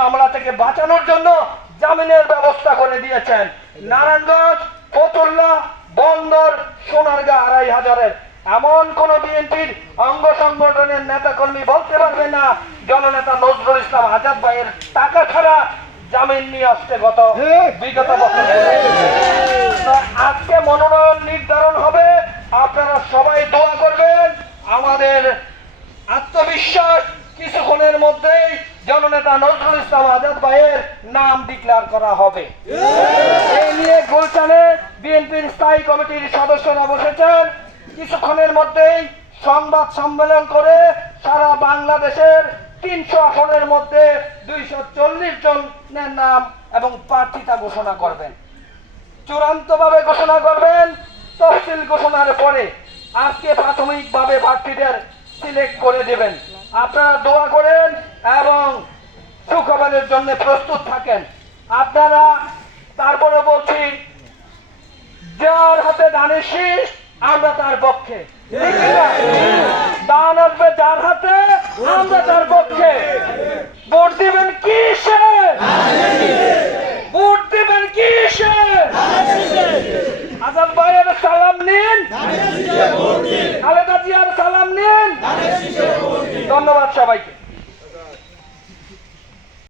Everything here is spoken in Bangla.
মামলা থেকে বাঁচানোর জন্য জামিনের ব্যবস্থা করে দিয়েছেন। নারায়ণগঞ্জ, ফতুল্লা, বন্দর, সোনারগাঁ 2500-এর এমন কোন বিএনপির অঙ্গ সংগঠনের নেতা কর্মী বলতে পারবে না জননেতা নজরুল ইসলাম আজাদ ভাইয়ের টাকা ছাড়া জামিন নিয়ে আসতে বিগত বছর। আজকে মনোনয়ন নির্ধারণ হবে, আপনারা সবাই দোয়া করবেন। আমাদের আত্মবিশ্বাস কিছুক্ষণের মধ্যেই জননেতা নজরুল ইসলাম আজাদ ভাইয়ের নাম ডিক্লেয়ার করা হবে। এই নিয়ে গুলশানে বিএনপির স্থায়ী কমিটির সদস্যরা বসেছেন। কিছুক্ষণের মধ্যেই সংবাদ সম্মেলন করে সারা বাংলাদেশের 300 আসনের মধ্যে 240 জনের নাম এবং প্রার্থিতা ঘোষণা করবেন। চূড়ান্তভাবে ঘোষণা করবেন তফসিল ঘোষণার পরে। আজকে প্রাথমিকভাবে প্রার্থীদের সিলেক্ট করে দেবেন। আপনারা দোয়া করেন এবং সুখবরের জন্য প্রস্তুত থাকেন। আপনারা তারপরে বলছি, যার হাতে ধানের শীষ আমরা তার পক্ষে, দান আসবে যার হাতে আমরা তার পক্ষে। ভোট দিবেন কিসে? ভোট দিবেন কিসে? আজাদ ভাইয়ের সালাম নিন।